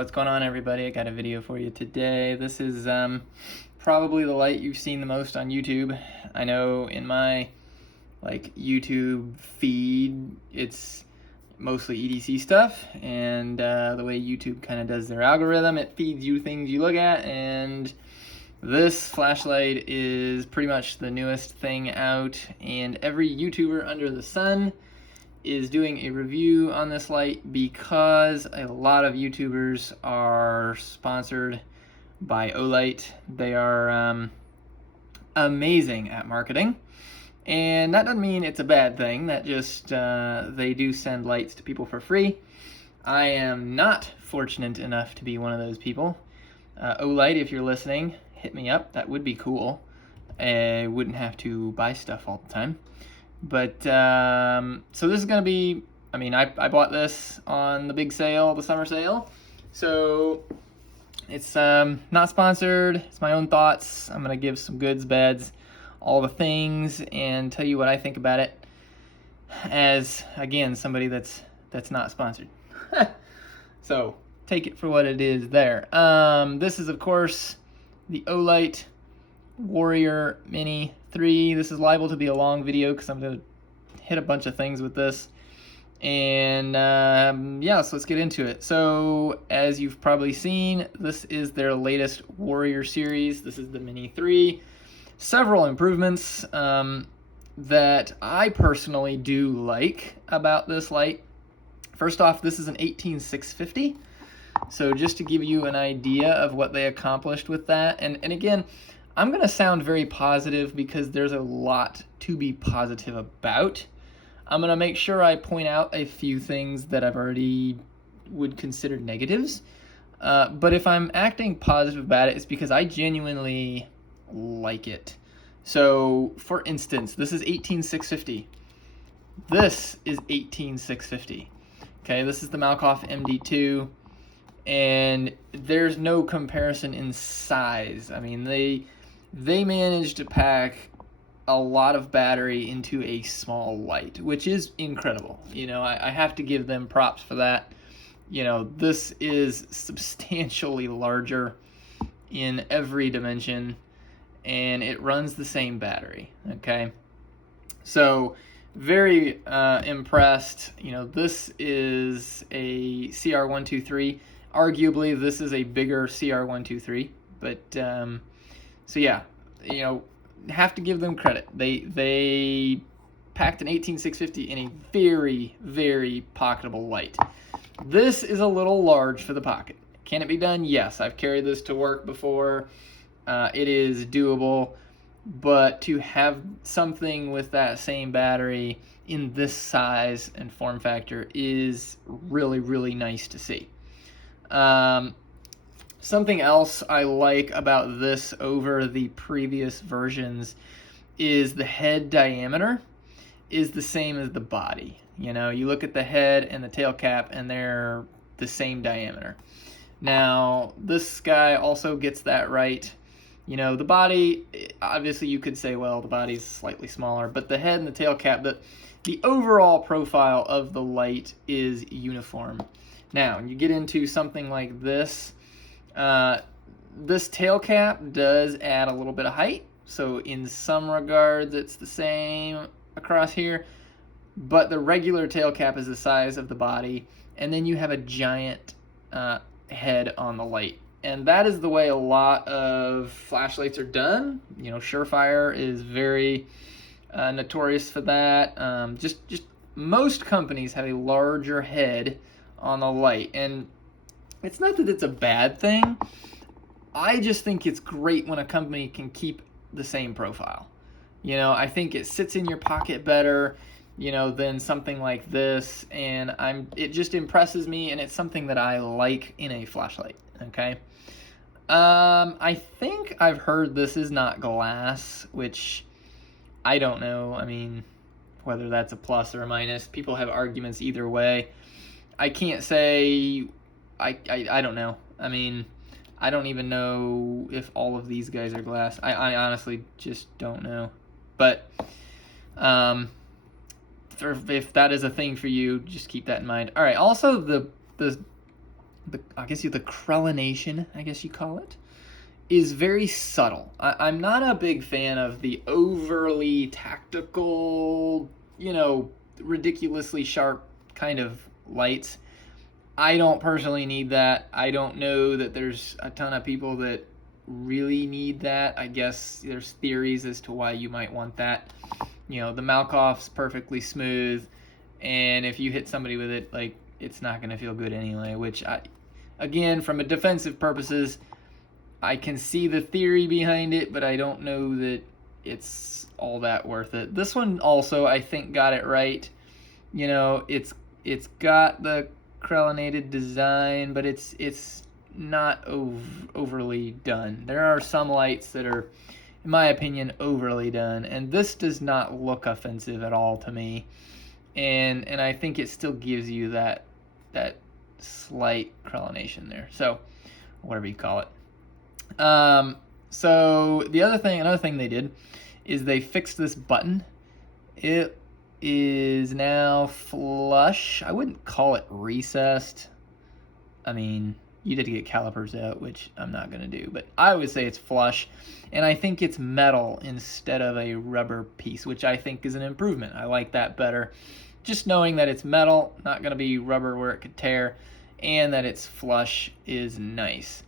what's going on, everybody? I got a video for you today. This is probably the light you've seen the most on YouTube. I know in my YouTube feed it's mostly EDC stuff, and the way YouTube kind of does their algorithm, it feeds you things you look at, and this flashlight is pretty much the newest thing out, and every YouTuber under the sun is doing a review on this light because a lot of YouTubers are sponsored by Olight. They are amazing at marketing, and that doesn't mean it's a bad thing. That just they do send lights to people for free. I am not fortunate enough to be one of those people. Olight, if you're listening, hit me up. That would be cool. I wouldn't have to buy stuff all the time. But so this is gonna be, I bought this on the big sale, the summer sale, so it's not sponsored. It's my own thoughts. I'm gonna give some goods, bads, all the things, and tell you what I think about it as, again, somebody that's not sponsored. So take it for what it is there. This is, of course, the Olight Warrior Mini 3. This is liable to be a long video because I'm going to hit a bunch of things with this. And yeah, so let's get into it. So as you've probably seen, this is their latest Warrior series. This is the Mini 3. Several improvements that I personally do like about this light. First off, this is an 18650. So just to give you an idea of what they accomplished with that. And again, I'm going to sound very positive because there's a lot to be positive about. I'm going to make sure I point out a few things that I've already would consider negatives. But if I'm acting positive about it, it's because I genuinely like it. So, for instance, this is 18650. This is 18650. Okay, this is the Malkoff MD2. And there's no comparison in size. I mean, they managed to pack a lot of battery into a small light, which is incredible. You know, I have to give them props for that. You know, this is substantially larger in every dimension, and it runs the same battery, okay? So, very impressed. You know, this is a CR123. Arguably, this is a bigger CR123, but so yeah, you know, have to give them credit. They packed an 18650 in a very, very pocketable light. This is a little large for the pocket. Can it be done? Yes, I've carried this to work before. It is doable, but to have something with that same battery in this size and form factor is really, really nice to see. Something else I like about this over the previous versions is the head diameter is the same as the body. You know, you look at the head and the tail cap and they're the same diameter. Now, this guy also gets that right. You know, the body, obviously you could say, well, the body's slightly smaller, but the head and the tail cap, the overall profile of the light is uniform. Now, you get into something like this. This tail cap does add a little bit of height, so in some regards it's the same across here, but the regular tail cap is the size of the body, and then you have a giant head on the light. And that is the way a lot of flashlights are done. You know, Surefire is very notorious for that. Just most companies have a larger head on the light, and it's not that it's a bad thing. I just think it's great when a company can keep the same profile. You know, I think it sits in your pocket better, you know, than something like this, and it just impresses me, and it's something that I like in a flashlight, okay? I think I've heard this is not glass, which I don't know. I mean, whether that's a plus or a minus. People have arguments either way. I can't say, I don't know. I mean, I don't even know if all of these guys are glass. I honestly just don't know. But if that is a thing for you, just keep that in mind. All right, also the the crelination, I guess you call it, is very subtle. I'm not a big fan of the overly tactical, ridiculously sharp kind of lights. I don't personally need that. I don't know that there's a ton of people that really need that. I guess there's theories as to why you might want that. The Malkoff's perfectly smooth, and if you hit somebody with it, like, it's not going to feel good anyway, which again, from a defensive purposes, I can see the theory behind it, but I don't know that it's all that worth it. This one also, I think, got it right. It's got the crelinated design, but it's not overly done. There are some lights that are, in my opinion, overly done, and this does not look offensive at all to me. And I think it still gives you that slight crelination there. So, whatever you call it. So another thing they did is they fixed this button. It is now flush. I wouldn't call it recessed. I mean, you did get calipers out, which I'm not going to do, but I would say it's flush. And I think it's metal instead of a rubber piece, which I think is an improvement. I like that better. Just knowing that it's metal, not going to be rubber where it could tear, and that it's flush is nice.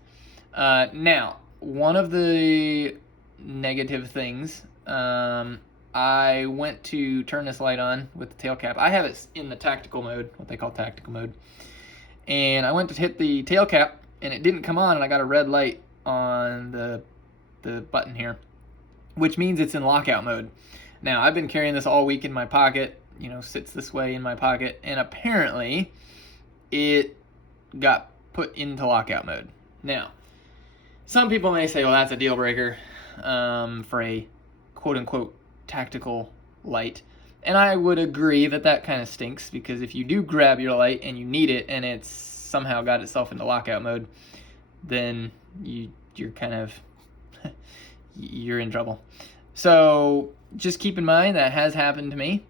Now, one of the negative things, I went to turn this light on with the tail cap. I have it in the tactical mode, what they call tactical mode. And I went to hit the tail cap, and it didn't come on, and I got a red light on the button here, which means it's in lockout mode. Now, I've been carrying this all week in my pocket, sits this way in my pocket, and apparently it got put into lockout mode. Now, some people may say, well, that's a deal breaker for a quote-unquote tactical light. And I would agree that kind of stinks, because if you do grab your light and you need it and it's somehow got itself into lockout mode, then you're kind of you're in trouble. So just keep in mind that has happened to me.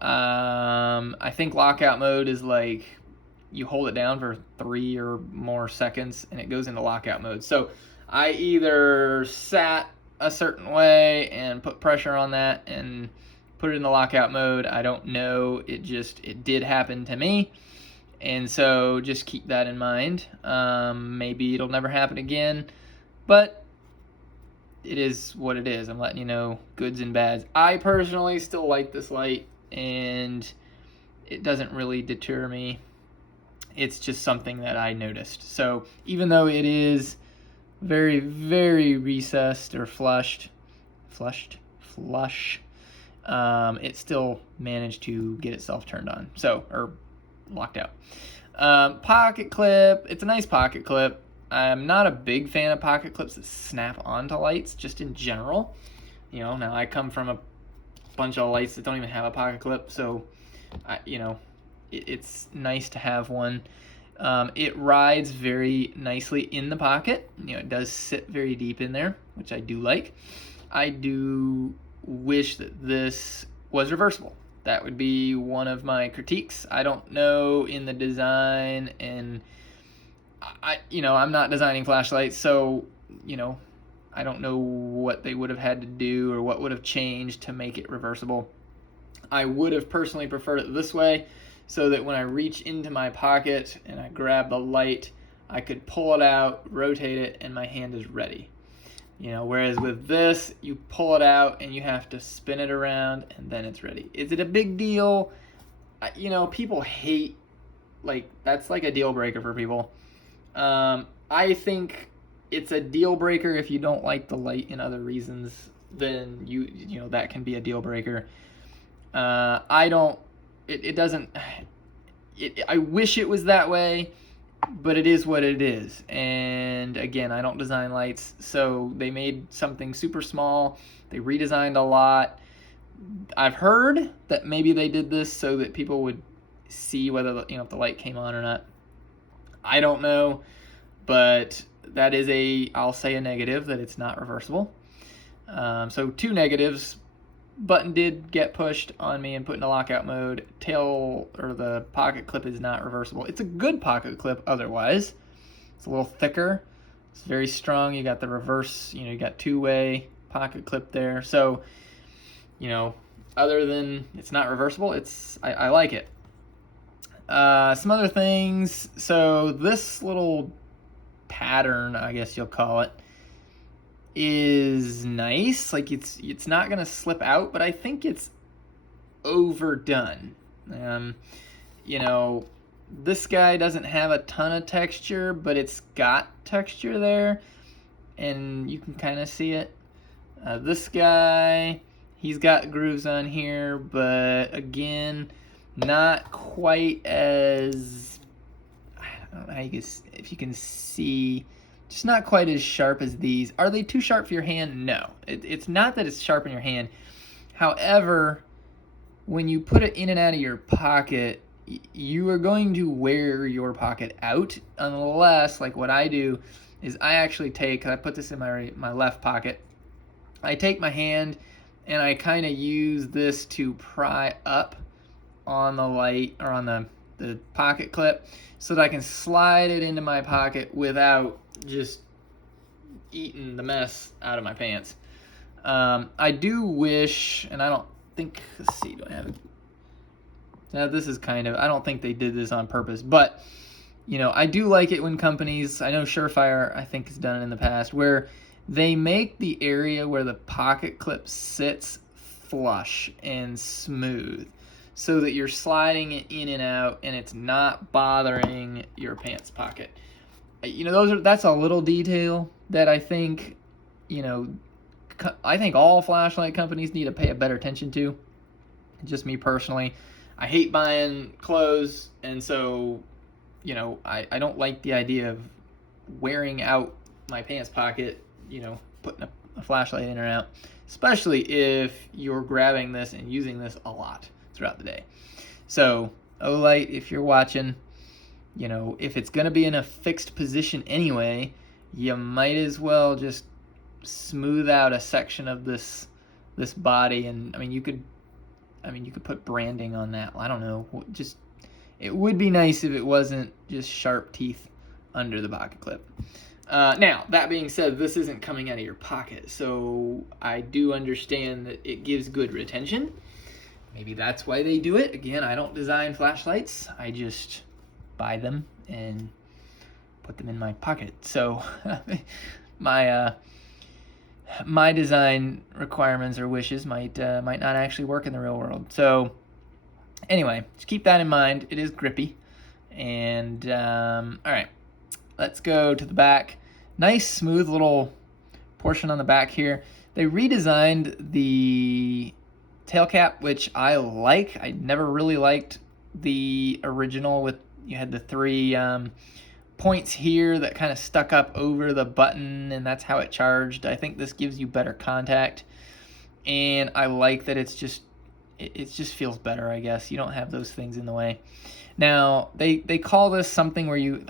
I think lockout mode is like you hold it down for 3 or more seconds and it goes into lockout mode. So I either sat a certain way and put pressure on that and put it in the lockout mode. I don't know. It did happen to me. And so just keep that in mind. Maybe it'll never happen again, but it is what it is. I'm letting you know goods and bads. I personally still like this light, and it doesn't really deter me. It's just something that I noticed. So even though it is very, very recessed or flush, it still managed to get itself turned on, or locked out. Pocket clip, it's a nice pocket clip. I'm not a big fan of pocket clips that snap onto lights, just in general. Now I come from a bunch of lights that don't even have a pocket clip, so it's nice to have one. It rides very nicely in the pocket. It does sit very deep in there, which I do like. I do wish that this was reversible. That would be one of my critiques. I don't know in the design, and I'm not designing flashlights, so I don't know what they would have had to do or what would have changed to make it reversible. I would have personally preferred it this way, so that when I reach into my pocket and I grab the light, I could pull it out, rotate it, and my hand is ready. Whereas with this, you pull it out and you have to spin it around and then it's ready. Is it a big deal? People hate, that's like a deal breaker for people. I think it's a deal breaker if you don't like the light in other reasons, then that can be a deal breaker. I wish it was that way, but it is what it is. And again, I don't design lights, so they made something super small. They redesigned a lot. I've heard that maybe they did this so that people would see whether if the light came on or not. I don't know, but that is I'll say a negative, that it's not reversible. So 2 negatives, button did get pushed on me and put into lockout mode. The pocket clip is not reversible. It's a good pocket clip otherwise. It's a little thicker. It's very strong. You got the reverse, you got two-way pocket clip there. So, other than it's not reversible, I like it. Some other things. So this little pattern, I guess you'll call it, is nice. Like it's not gonna slip out, but I think it's overdone. This guy doesn't have a ton of texture, but it's got texture there, and you can kind of see it. This guy, he's got grooves on here, but again, not quite as, I don't know if you can see, just not quite as sharp as these. Are they too sharp for your hand? No. It's not that it's sharp in your hand. However, when you put it in and out of your pocket, you are going to wear your pocket out, unless, like what I do, is I actually I put this in my left pocket. I take my hand and I kind of use this to pry up on the light, or on the pocket clip, so that I can slide it into my pocket without just eating the mess out of my pants. I do wish, and I don't think, let's see, do I have it? Now this is I don't think they did this on purpose, but I do like it when companies, I know Surefire, I think, has done it in the past, where they make the area where the pocket clip sits flush and smooth, so that you're sliding it in and out and it's not bothering your pants pocket. That's a little detail that I think, I think all flashlight companies need to pay a better attention to. Just me personally, I hate buying clothes, and so, I don't like the idea of wearing out my pants pocket, putting a flashlight in or out, especially if you're grabbing this and using this a lot throughout the day. So, Olight, if you're watching, if it's going to be in a fixed position anyway, you might as well just smooth out a section of this body, and you could put branding on that. I don't know. It would be nice if it wasn't just sharp teeth under the pocket clip. Now, that being said, this isn't coming out of your pocket, so I do understand that it gives good retention. Maybe that's why they do it. Again, I don't design flashlights. I just buy them and put them in my pocket. So my design requirements or wishes might not actually work in the real world. So anyway, just keep that in mind. It is grippy. And all right, let's go to the back. Nice smooth little portion on the back here. They redesigned the tail cap, which I like. I never really liked the original with, you had the three points here that kind of stuck up over the button, and that's how it charged. I think this gives you better contact, and I like that it just feels better, I guess. You don't have those things in the way. Now, they call this something where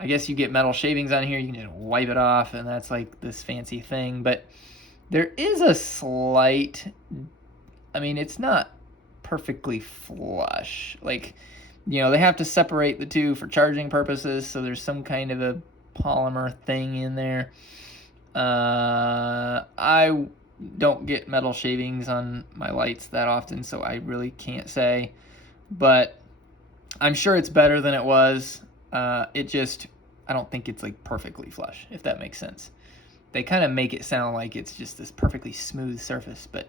I guess you get metal shavings on here, you can just wipe it off, and that's like this fancy thing, but there is a slight, it's not perfectly flush. Like, they have to separate the two for charging purposes, so there's some kind of a polymer thing in there. I don't get metal shavings on my lights that often, so I really can't say, but I'm sure it's better than it was. I don't think it's like perfectly flush, if that makes sense. They kind of make it sound like it's just this perfectly smooth surface, but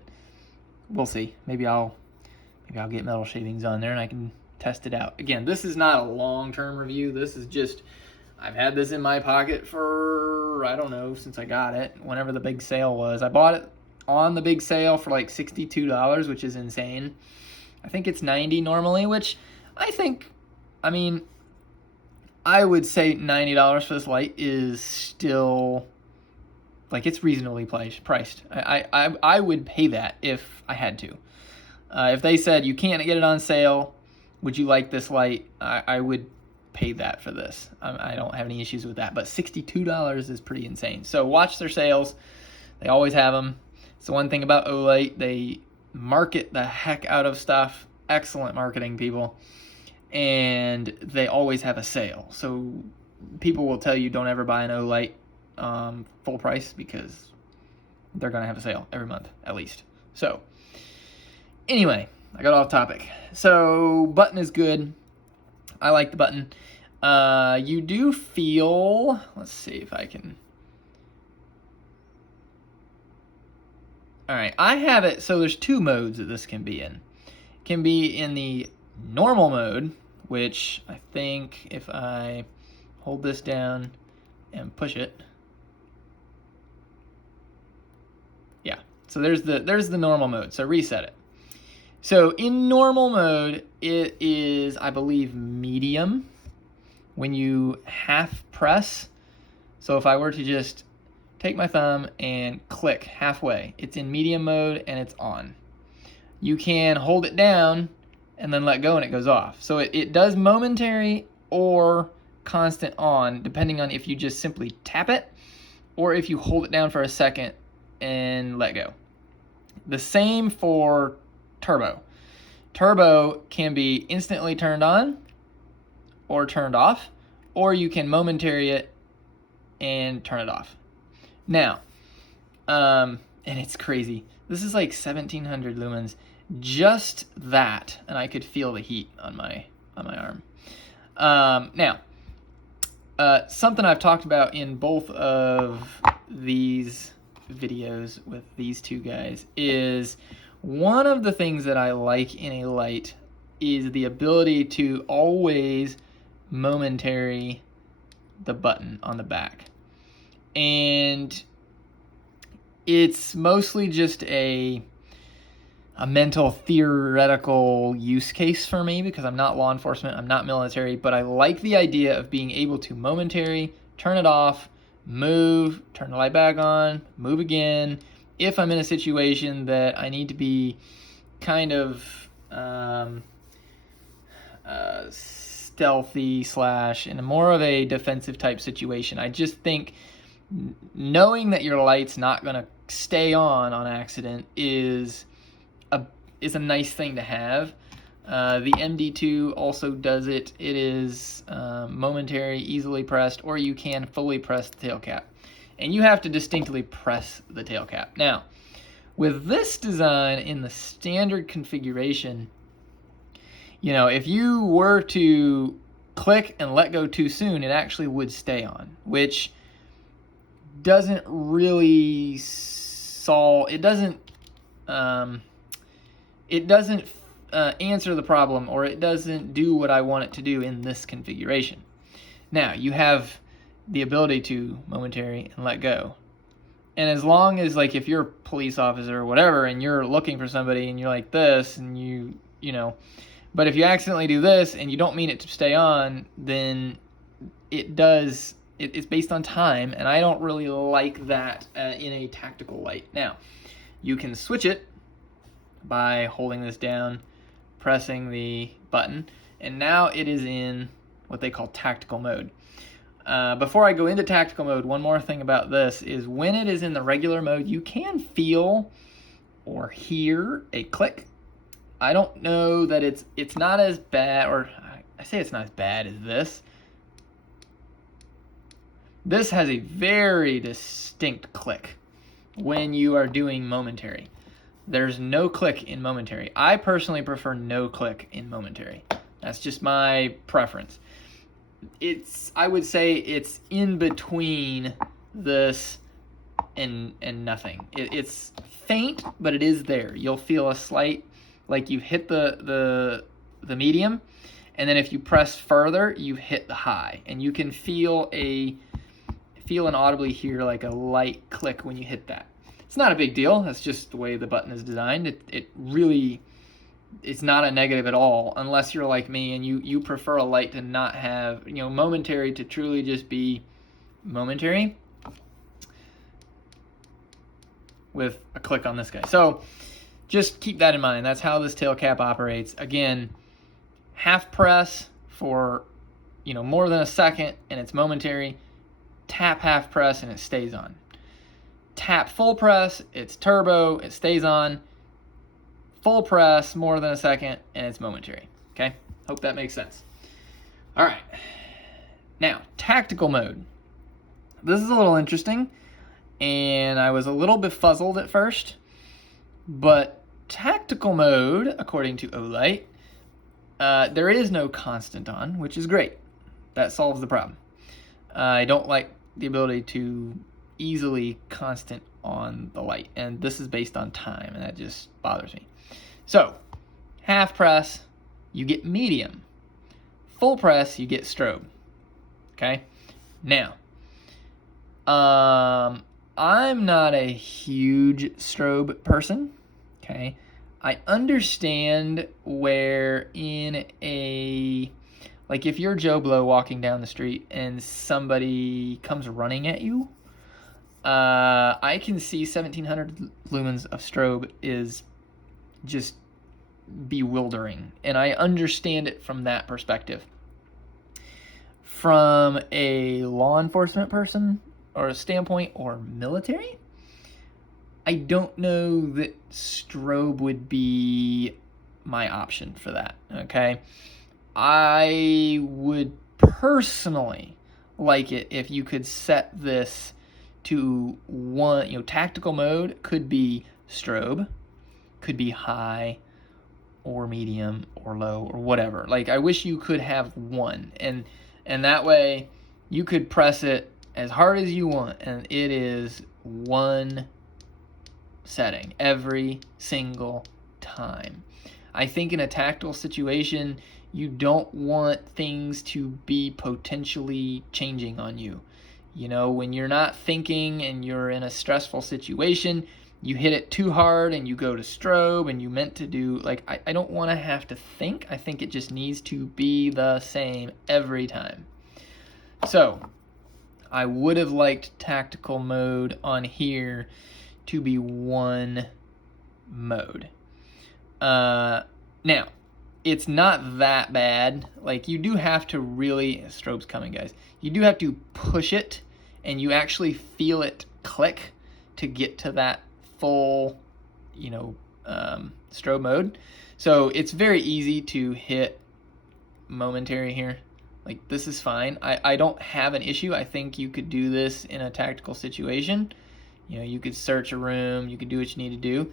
we'll see. Maybe I'll get metal shavings on there and I can test it out. Again, this is not a long-term review. This is just, I've had this in my pocket for, I don't know, since I got it, whenever the big sale was. I bought it on the big sale for like $62, which is insane. I think it's $90 normally, which I think, I would say $90 for this light is still, like, it's reasonably priced. I would pay that if I had to. If they said you can't get it on sale, would you like this light? I would pay that for this. I don't have any issues with that, but $62 is pretty insane. So watch their sales. They always have them. It's the one thing about Olight. They market the heck out of stuff. Excellent marketing people. And they always have a sale. So people will tell you don't ever buy an Olight full price because they're going to have a sale every month at least. So anyway, I got off topic. So button is good. I like the button. You do feel, let's see if I can. All right, I have it, so there's two modes that this can be in. It can be in the normal mode, which I think if I hold this down and push it, yeah, so there's the normal mode, so reset it. So in normal mode, it is, I believe, medium when you half press. So if I were to just take my thumb and click halfway, it's in medium mode and it's on. You can hold it down and then let go and it goes off. So it does momentary or constant on, depending on if you just simply tap it or if you hold it down for a second and let go. The same for turbo. Turbo can be instantly turned on or turned off, or you can momentary it and turn it off. Now, and it's crazy. This is like 1700 lumens. Just that, and I could feel the heat on my arm. Now, something I've talked about in both of these videos with these two guys is one of the things that I like in a light is the ability to always momentary the button on the back. And it's mostly just a mental theoretical use case for me because I'm not law enforcement, I'm not military, but I like the idea of being able to momentary, turn it off, move, turn the light back on, move again, if I'm in a situation that I need to be kind of stealthy / in a more of a defensive type situation. I just think knowing that your light's not going to stay on accident is a nice thing to have. The MD2 also does it. It is momentary, easily pressed, or you can fully press the tail cap. And you have to distinctly press the tail cap. Now, with this design in the standard configuration, you know, if you were to click and let go too soon, it actually would stay on, which doesn't really solve, it doesn't answer the problem, or it doesn't do what I want it to do in this configuration. Now, you have the ability to momentary and let go. And as long as, like, if you're a police officer or whatever, and you're looking for somebody and you're like this, and you know, but if you accidentally do this and you don't mean it to stay on, then it does, it's based on time, and I don't really like that in a tactical light. Now, you can switch it by holding this down, pressing the button, and now it is in what they call tactical mode. Before I go into tactical mode, one more thing about this is when it is in the regular mode, you can feel or hear a click. I don't know that it's not as bad, or I say it's not as bad as this. This has a very distinct click when you are doing momentary. There's no click in momentary. I personally prefer no click in momentary. That's just my preference. I would say it's in between this and nothing. It's faint, but it is there. You'll feel a slight, like you've hit the medium, and then if you press further, you hit the high, and you can feel and audibly hear like a light click when you hit that. It's not a big deal. That's just the way the button is designed. It really, it's not a negative at all, unless you're like me and you prefer a light to not have, you know, momentary to truly just be momentary with a click on this guy. So just keep that in mind. That's how this tail cap operates. Again, half press for, you know, more than a second and it's momentary. Tap half press and it stays on. Tap full press, it's turbo, it stays on. full press, more than a second, and it's momentary. Okay? Hope that makes sense. All right. Now, tactical mode. This is a little interesting, and I was a little befuzzled at first, but tactical mode, according to Olight, there is no constant on, which is great. That solves the problem. I don't like the ability to easily constant on the light, and this is based on time, and that just bothers me. So, half press, you get medium. Full press, you get strobe. Okay? Now, I'm not a huge strobe person. Okay? I understand where in a, like if you're Joe Blow walking down the street and somebody comes running at you, I can see 1700 lumens of strobe is just bewildering, and I understand it from that perspective. From a law enforcement person or a standpoint or military, I don't know that strobe would be my option for that, okay? I would personally like it if you could set this to one, tactical mode could be strobe, could be high or medium or low or whatever. Like, I wish you could have one, and that way you could press it as hard as you want, and it is one setting every single time. I think in a tactical situation, you don't want things to be potentially changing on you. When you're not thinking and you're in a stressful situation, you hit it too hard and you go to strobe and you meant to do, I don't want to have to think. I think it just needs to be the same every time. So, I would have liked tactical mode on here to be one mode. Now, it's not that bad. Like, you do have to really, strobe's coming, guys. You do have to push it, and you actually feel it click to get to that full, strobe mode. So it's very easy to hit momentary here. Like, this is fine. I don't have an issue. I think you could do this in a tactical situation. You could search a room. You could do what you need to do.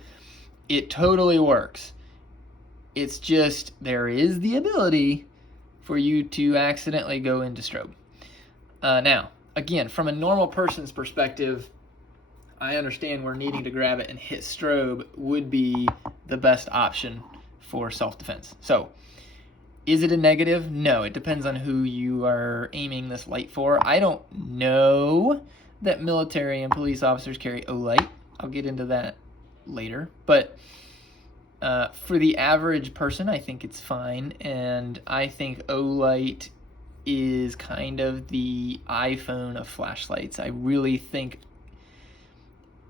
It totally works. It's just there is the ability for you to accidentally go into strobe. Now, again, from a normal person's perspective, I understand where needing to grab it and hit strobe would be the best option for self-defense. So, is it a negative? No, it depends on who you are aiming this light for. I don't know that military and police officers carry Olight. I'll get into that later. But for the average person, I think it's fine. And I think Olight is kind of the iPhone of flashlights. I really think,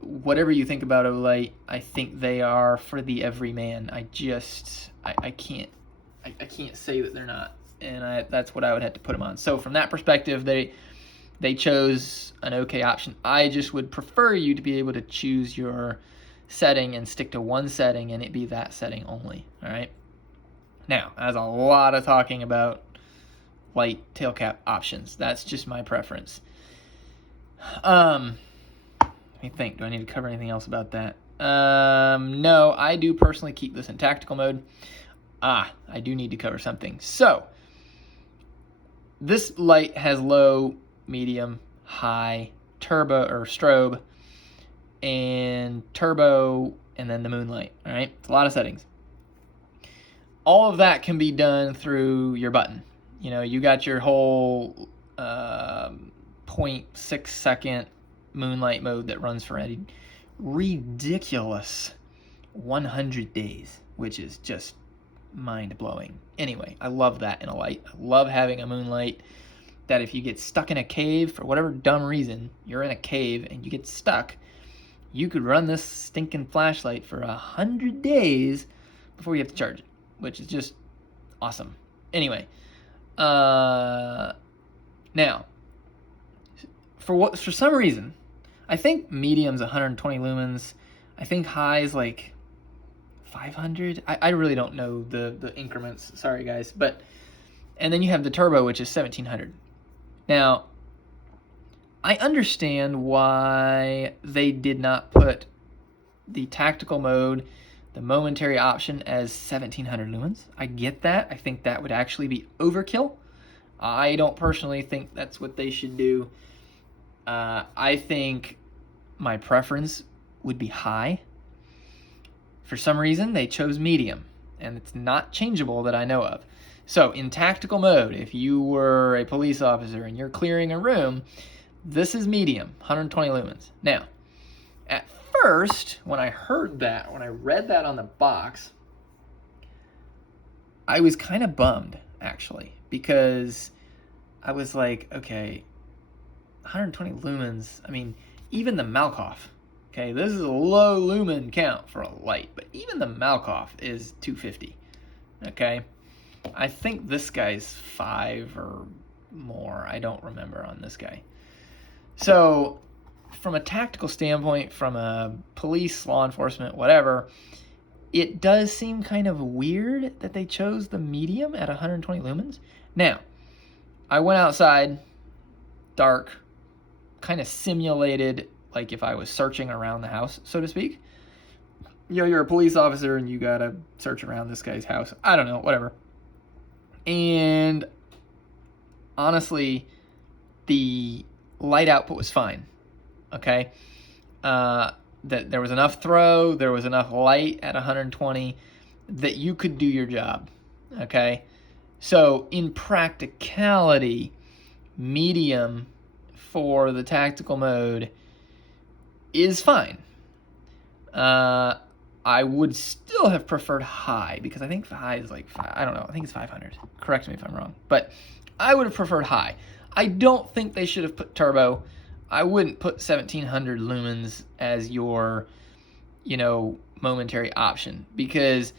whatever you think about Olight, I think they are for the everyman. I can't say that they're not, and that's what I would have to put them on. So from that perspective, they chose an okay option. I just would prefer you to be able to choose your setting and stick to one setting, and it be that setting only. All right. Now, as a lot of talking about light tail cap options, that's just my preference. Let me think. Do I need to cover anything else about that? No, I do personally keep this in tactical mode. I do need to cover something. So, this light has low, medium, high, turbo, or strobe, and turbo, and then the moonlight. All right, it's a lot of settings. All of that can be done through your button. You got your whole 0.6 second moonlight mode that runs for a ridiculous 100 days, which is just mind-blowing. Anyway, I love that in a light. I love having a moonlight that if you get stuck in a cave for whatever dumb reason, you're in a cave and you get stuck, you could run this stinking flashlight for 100 days before you have to charge it, which is just awesome. Anyway, now, for some reason, I think medium's 120 lumens. I think high's like 500. I really don't know the increments. Sorry, guys. And then you have the turbo, which is 1700. Now, I understand why they did not put the tactical mode, the momentary option, as 1700 lumens. I get that. I think that would actually be overkill. I don't personally think that's what they should do. I think my preference would be high. For some reason, they chose medium, and it's not changeable that I know of. So in tactical mode, if you were a police officer and you're clearing a room, this is medium, 120 lumens. Now, at first, when I heard that, when I read that on the box, I was kind of bummed, actually, because I was like, okay, 120 lumens, I mean, even the Malkoff, okay, this is a low lumen count for a light, but even the Malkoff is 250, okay? I think this guy's 5 or more. I don't remember on this guy. So from a tactical standpoint, from a police, law enforcement, whatever, it does seem kind of weird that they chose the medium at 120 lumens. Now, I went outside, dark, kind of simulated like if I was searching around the house, so to speak. You know, you're a police officer and you gotta search around this guy's house. I don't know, whatever. And honestly, the light output was fine, okay? That there was enough throw, there was enough light at 120 that you could do your job, okay? So in practicality, medium for the tactical mode is fine. I would still have preferred high, because I think high is like, I don't know, I think it's 500. Correct me if I'm wrong. But I would have preferred high. I don't think they should have put turbo. I wouldn't put 1700 lumens as your, momentary option, because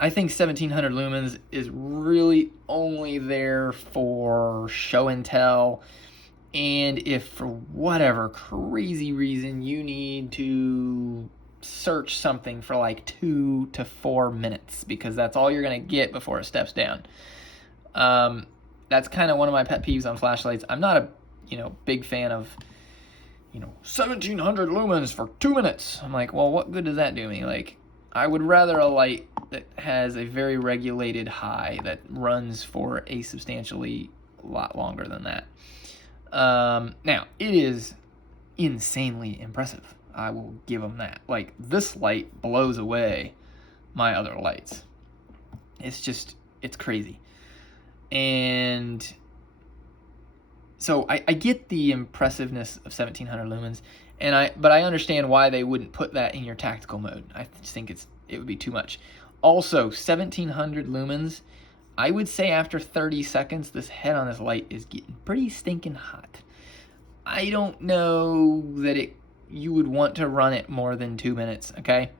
I think 1700 lumens is really only there for show and tell. And if for whatever crazy reason you need to search something for like 2 to 4 minutes, because that's all you're going to get before it steps down. That's kind of one of my pet peeves on flashlights. I'm not a big fan of 1700 lumens for 2 minutes. I'm like, well, what good does that do me? Like, I would rather a light that has a very regulated high that runs for a substantially lot longer than that. Now, it is insanely impressive. I will give them that. Like, this light blows away my other lights. It's crazy. And so I get the impressiveness of 1700 lumens, but I understand why they wouldn't put that in your tactical mode. I just think it would be too much. Also, 1700 lumens, I would say after 30 seconds, this head on this light is getting pretty stinking hot. I don't know that you would want to run it more than 2 minutes, okay?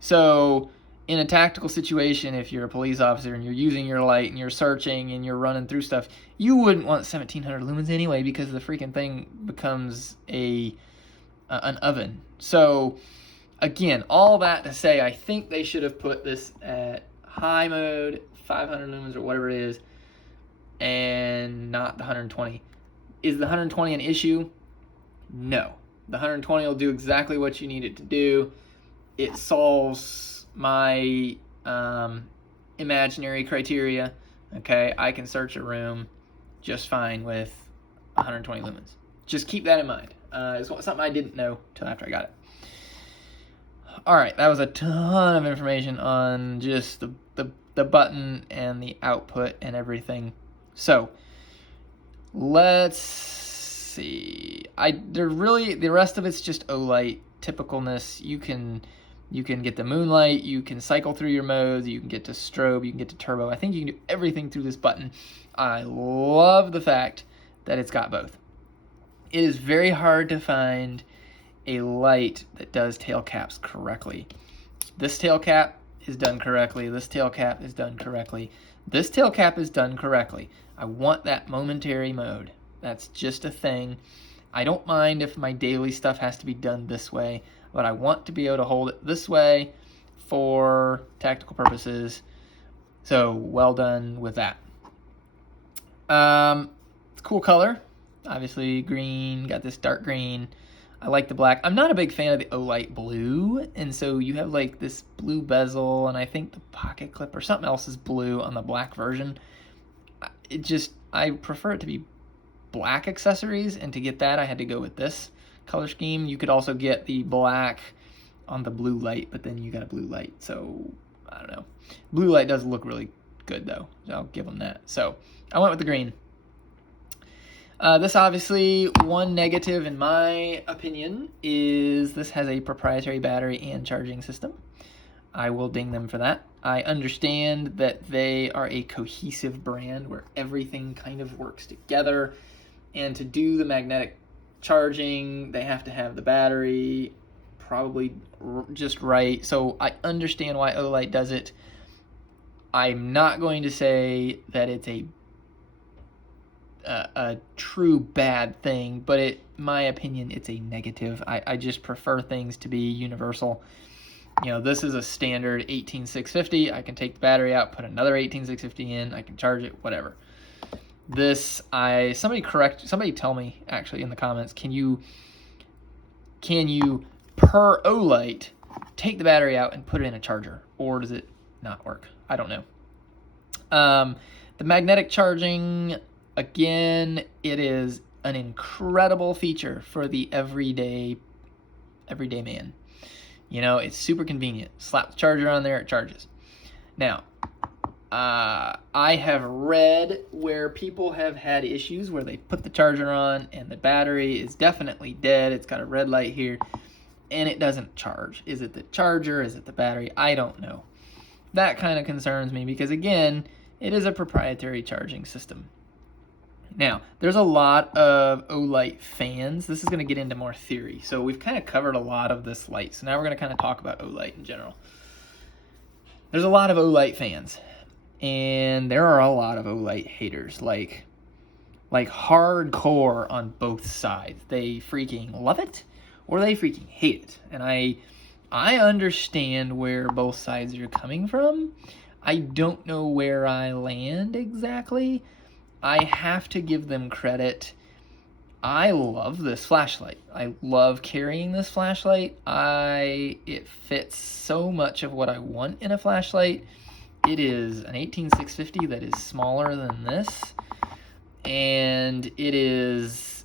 So in a tactical situation, if you're a police officer and you're using your light and you're searching and you're running through stuff, you wouldn't want 1700 lumens anyway, because the freaking thing becomes an oven. So again, all that to say, I think they should have put this at high mode, 500 lumens or whatever it is, and not the 120. Is the 120 an issue? No. The 120 will do exactly what you need it to do. It solves my imaginary criteria. Okay, I can search a room just fine with 120 lumens. Just keep that in mind. It's something I didn't know till after I got it. All right, that was a ton of information on just the button and the output and everything. So let's see. The rest of it's just Olight typicalness. You can get the moonlight, you can cycle through your modes, you can get to strobe, you can get to turbo. I think you can do everything through this button. I love the fact that it's got both. It is very hard to find a light that does tail caps correctly. This tail cap is done correctly. This tail cap is done correctly. This tail cap is done correctly. I want that momentary mode. That's just a thing. I don't mind if my daily stuff has to be done this way, but I want to be able to hold it this way for tactical purposes. So well done with that. It's a cool color. Obviously green, got this dark green. I like the black. I'm not a big fan of the Olight blue, and so you have like this blue bezel, and I think the pocket clip or something else is blue on the black version. I prefer it to be black accessories, and to get that I had to go with this color scheme. You could also get the black on the blue light, but then you got a blue light, so I don't know. Blue light does look really good though, so I'll give them that. So I went with the green. This obviously, one negative in my opinion is this has a proprietary battery and charging system. I will ding them for that. I understand that they are a cohesive brand where everything kind of works together, and to do the magnetic charging, they have to have the battery probably just right. So I understand why Olight does it. I'm not going to say that it's a true bad thing, but in my opinion, it's a negative. I just prefer things to be universal. You know, this is a standard 18650. I can take the battery out, put another 18650 in, I can charge it, whatever. This, somebody tell me actually in the comments, can you per Olight take the battery out and put it in a charger, or does it not work? I don't know. The magnetic charging, again, it is an incredible feature for the everyday man. You know, it's super convenient. Slap the charger on there, it charges. Now, I have read where people have had issues where they put the charger on and the battery is definitely dead. It's got a red light here and it doesn't charge. Is it the charger? Is it the battery? I don't know. That kind of concerns me because, again, it is a proprietary charging system. Now, there's a lot of Olight fans. This is going to get into more theory. So we've kind of covered a lot of this light. So now we're going to kind of talk about Olight in general. There's a lot of Olight fans. And there are a lot of Olight haters. Like hardcore on both sides. They freaking love it or they freaking hate it. And I understand where both sides are coming from. I don't know where I land exactly. I have to give them credit. I love this flashlight. I love carrying this flashlight. It fits so much of what I want in a flashlight. It is an 18650 that is smaller than this. And it is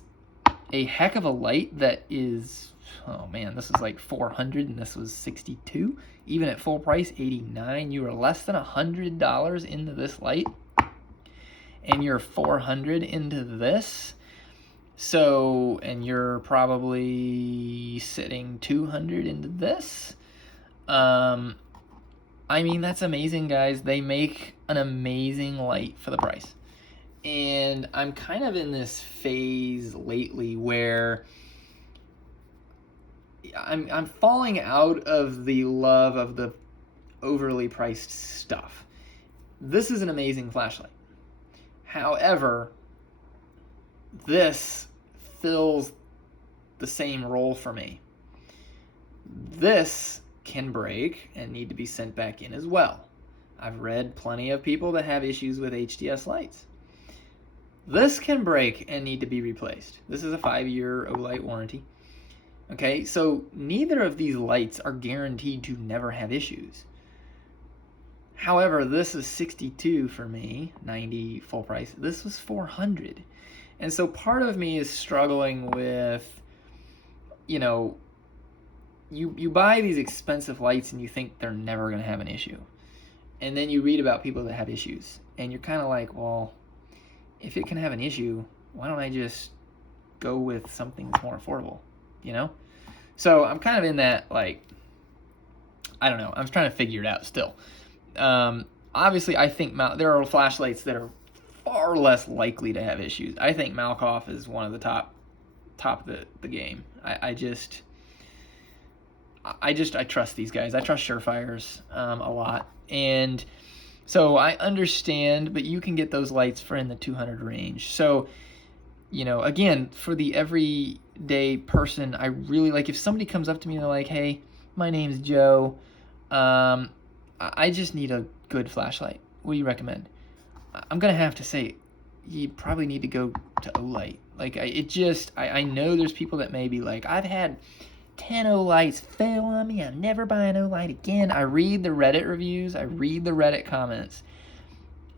a heck of a light that is, oh man, this is like 400 and this was 62. Even at full price, 89. You are less than $100 into this light. And you're 400 into this. So, and you're probably sitting 200 into this. I mean, that's amazing, guys. They make an amazing light for the price. And I'm kind of in this phase lately where I'm falling out of the love of the overly priced stuff. This is an amazing flashlight. However, this fills the same role for me. This can break and need to be sent back in as well. I've read plenty of people that have issues with HDS lights. This can break and need to be replaced. This is a 5-year Olight warranty. Okay, so neither of these lights are guaranteed to never have issues. However, this is 62 for me, 90 full price. This was 400. And so part of me is struggling with, you know, you buy these expensive lights and you think they're never going to have an issue. And then you read about people that have issues. And you're kind of like, well, if it can have an issue, why don't I just go with something that's more affordable, you know? So I'm kind of in that, like, I don't know. I'm trying to figure it out still. Obviously, I think there are flashlights that are far less likely to have issues. I think Malkoff is one of the top of the game. I trust these guys. I trust Surefires a lot. And so I understand, but you can get those lights for in the 200 range. So, you know, again, for the everyday person, I really like if somebody comes up to me and they're like, hey, my name's Joe. I just need a good flashlight. What do you recommend? I'm gonna have to say, you probably need to go to Olight. Like, I know there's people that may be like, I've had 10 Olights fail on me. I'm never buying Olight again. I read the Reddit reviews. I read the Reddit comments.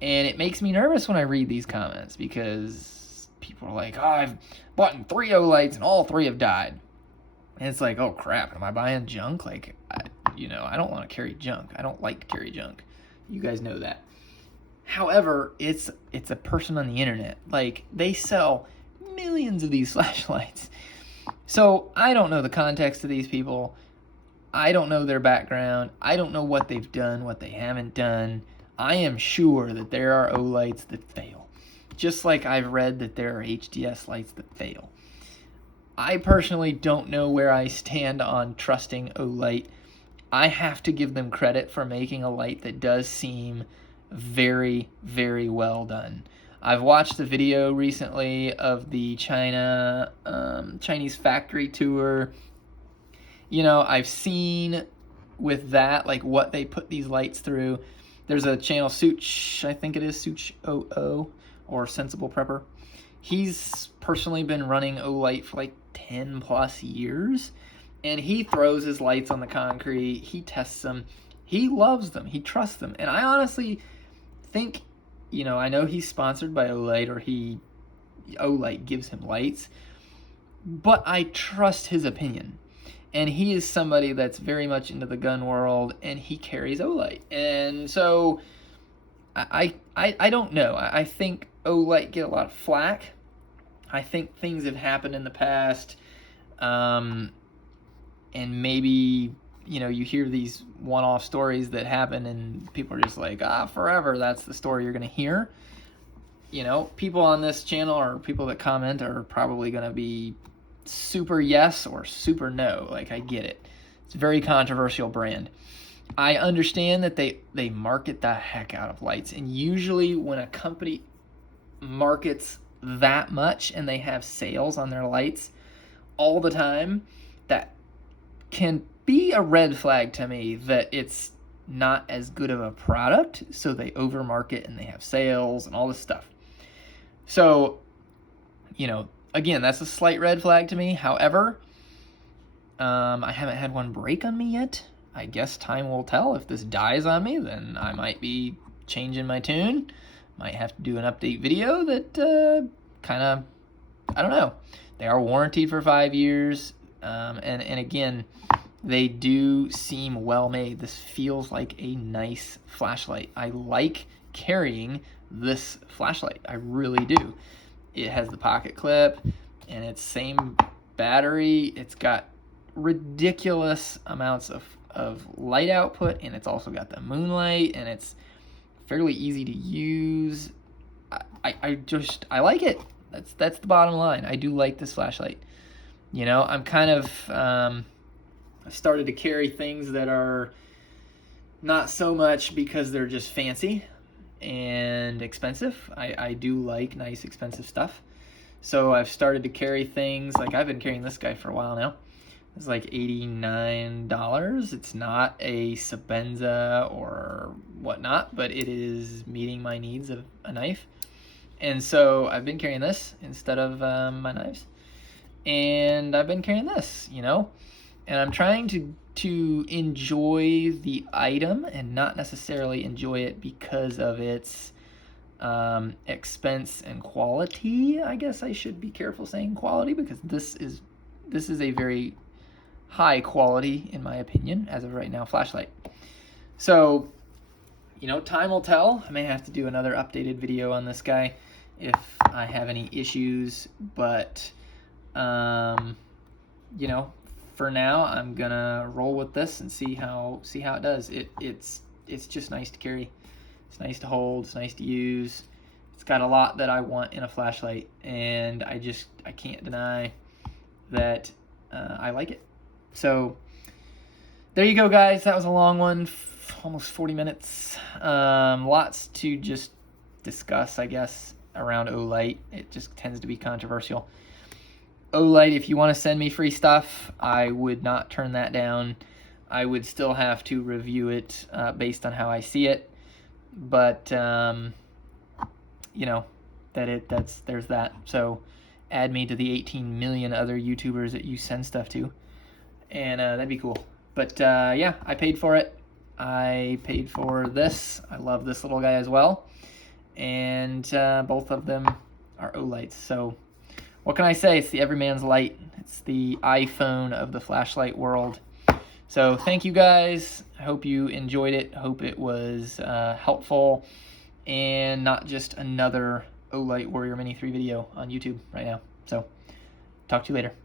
And it makes me nervous when I read these comments because people are like, oh, I've bought 3 Olights and all 3 have died. And it's like, oh crap, am I buying junk? Like, I don't want to carry junk. I don't like to carry junk. You guys know that. However, it's a person on the internet. Like, they sell millions of these flashlights. So I don't know the context of these people. I don't know their background. I don't know what they've done, what they haven't done. I am sure that there are Olights that fail. Just like I've read that there are HDS lights that fail. I personally don't know where I stand on trusting Olight. I have to give them credit for making a light that does seem very, very well done. I've watched a video recently of the Chinese factory tour. I've seen with that, like, what they put these lights through. There's a channel, Such, I think it is, Such 00, or Sensible Prepper. He's personally been running Olight for like 10 plus years, and he throws his lights on the concrete. He tests them. He loves them. He trusts them. And I honestly think, I know he's sponsored by Olight, or Olight gives him lights, but I trust his opinion. And he is somebody that's very much into the gun world, and he carries Olight. And so I don't know. I think Olight get a lot of flack. I think things have happened in the past, and maybe, you hear these one-off stories that happen, and people are just like, forever, that's the story you're going to hear. People on this channel, or people that comment, are probably going to be super yes or super no. Like, I get it. It's a very controversial brand. I understand that they market the heck out of lights, and usually when a company markets that much and they have sales on their lights all the time, that can be a red flag to me that it's not as good of a product, so they overmarket and they have sales and all this stuff. So, again, that's a slight red flag to me. However, I haven't had one break on me yet. I guess time will tell. If this dies on me, then I might be changing my tune. Might have to do an update video that kind of, I don't know. They are warranted for 5 years. And again, they do seem well made. This feels like a nice flashlight. I like carrying this flashlight. I really do. It has the pocket clip, and it's same battery. It's got ridiculous amounts of light output, and it's also got the moonlight, and it's fairly easy to use. I like it. That's the bottom line. I do like this flashlight. I'm kind of started to carry things that are not so much because they're just fancy and expensive. I do like nice expensive stuff. So I've started to carry things, like I've been carrying this guy for a while now. It's like $89. It's not a Sebenza or whatnot, but it is meeting my needs of a knife. And so I've been carrying this instead of my knives. And I've been carrying this, and I'm trying to enjoy the item and not necessarily enjoy it because of its expense and quality. I guess I should be careful saying quality, because this is a very high quality, in my opinion, as of right now, flashlight. So, time will tell. I may have to do another updated video on this guy if I have any issues, but for now I'm gonna roll with this and see how it does. It's just nice to carry. It's nice to hold. It's nice to use. It's got a lot that I want in a flashlight, and I can't deny that I like it. So there you go, guys. That was a long one, almost 40 minutes. Lots to just discuss, I guess, around Olight. It just tends to be controversial. Olight, if you want to send me free stuff, I would not turn that down. I would still have to review it based on how I see it, but you know, there's that. So add me to the 18 million other YouTubers that you send stuff to, and that'd be cool. But yeah, I paid for it. I paid for this. I love this little guy as well, and both of them are Olights. So what can I say? It's the everyman's light. It's the iPhone of the flashlight world. So thank you guys. I hope you enjoyed it. Hope it was helpful and not just another Olight Warrior Mini 3 video on YouTube right now. So talk to you later.